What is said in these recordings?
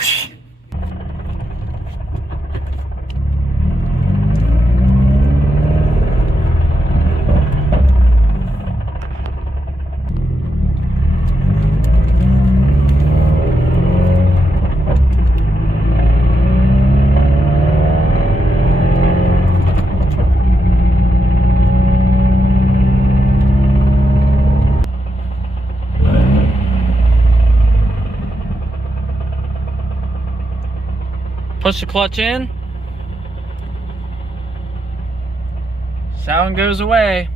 shit. Push the clutch in. Sound goes away.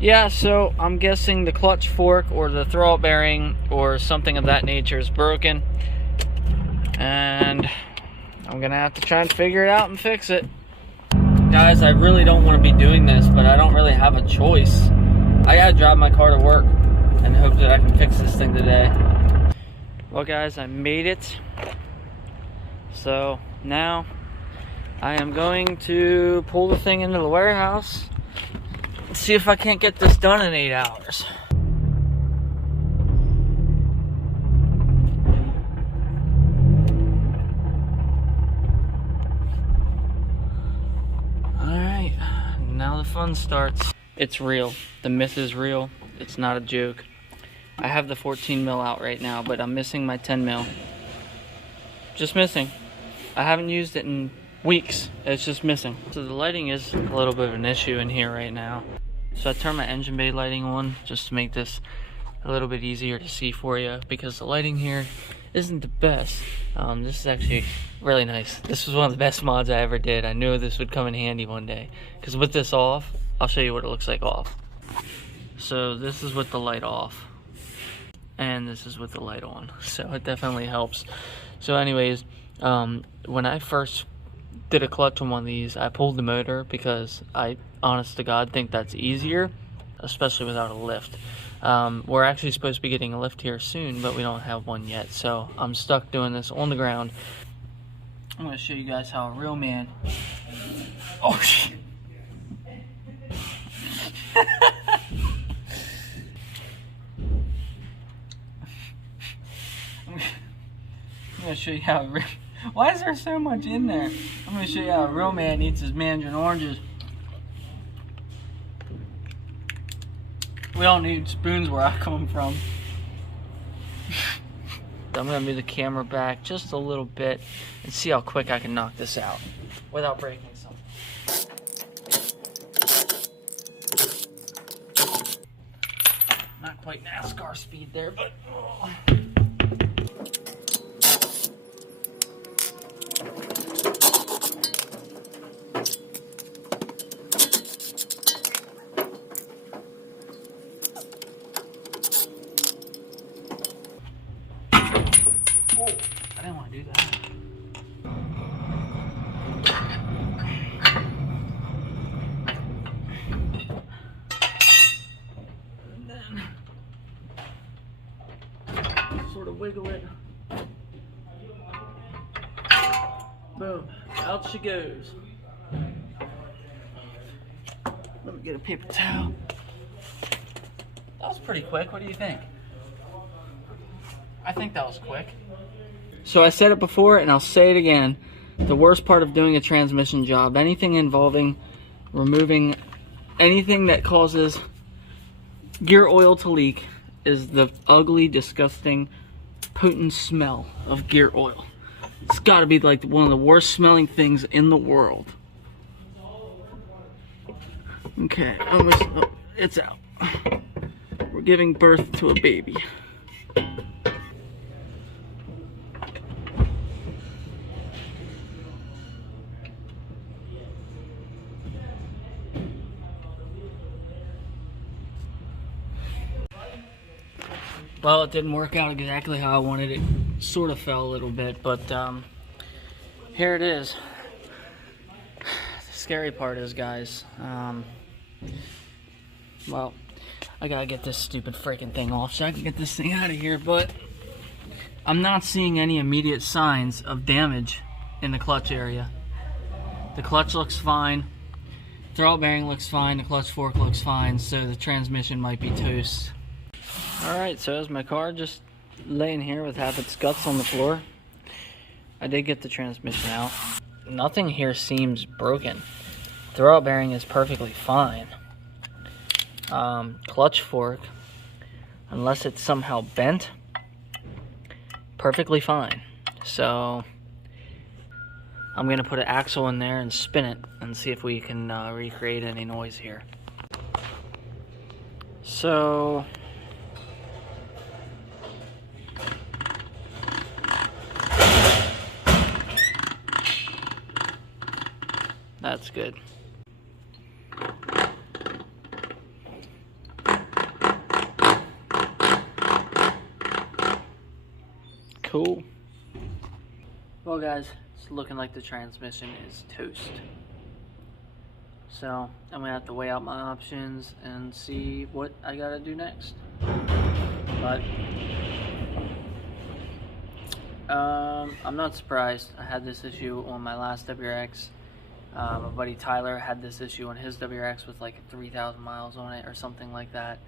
Yeah, so I'm guessing the clutch fork or the throwout bearing or something of that nature is broken. And I'm gonna have to try and figure it out and fix it. Guys, I really don't want to be doing this, but I don't really have a choice. I gotta drive my car to work and hope that I can fix this thing today. Well guys, I made it. So now I am going to pull the thing into the warehouse and see if I can't get this done in 8 hours. Now the fun starts. It's real. The myth is real. It's not a joke. I have the 14 mil out right now, but I'm missing my 10 mil. Just missing. I haven't used it in weeks. It's just missing. So the lighting is a little bit of an issue in here right now. So I turned my engine bay lighting on just to make this a little bit easier to see for you, because the lighting here isn't the best. This is actually really nice. This was one of the best mods I ever did. I knew this would come in handy one day, because with this off, I'll show you what it looks like off. So this is with the light off, and this is with the light on, so it definitely helps. So anyways, when I first did a clutch on one of these, I pulled the motor because I, honest to God, think that's easier, especially without a lift. We're actually supposed to be getting a lift here soon, but we don't have one yet, so I'm stuck doing this on the ground. I'm going to show you guys how a real man... Oh, shit. I'm going to show you how a real... Why is there so much in there? I'm going to show you how a real man eats his mandarin oranges. We don't need spoons where I come from. I'm going to move the camera back just a little bit and see how quick I can knock this out without breaking something. Not quite NASCAR speed there, but... Oh. I didn't want to do that. And then sort of wiggle it. Boom. Out she goes. Let me get a paper towel. That was pretty quick. What do you think? I think that was quick. So I said it before and I'll say it again. The worst part of doing a transmission job, anything involving removing anything that causes gear oil to leak, is the ugly, disgusting, potent smell of gear oil. It's got to be like one of the worst smelling things in the world. Okay, almost, oh, it's out. We're giving birth to a baby. Well, it didn't work out exactly how I wanted it. Sort of fell a little bit, but here it is. The scary part is, guys, well, I gotta get this stupid freaking thing off so I can get this thing out of here, but I'm not seeing any immediate signs of damage in the clutch area. The clutch looks fine. Throttle bearing looks fine. The clutch fork looks fine. So the transmission might be toast. Alright, so is my car just laying here with half its guts on the floor. I did get the transmission out. Nothing here seems broken. Throttle bearing is perfectly fine. Clutch fork, unless it's somehow bent, perfectly fine. So I'm going to put an axle in there and spin it and see if we can recreate any noise here. So that's good. Cool. Well guys, it's looking like the transmission is toast. So I'm gonna have to weigh out my options and see what I gotta do next. But I'm not surprised. I had this issue on my last WRX. My buddy Tyler had this issue on his WRX with like 3,000 miles on it or something like that.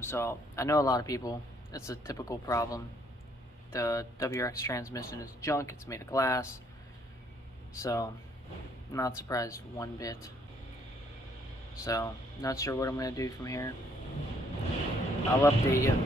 So I know a lot of people, it's a typical problem. The WRX transmission is junk, it's made of glass. So I'm not surprised one bit. So not sure what I'm going to do from here. I'll update you.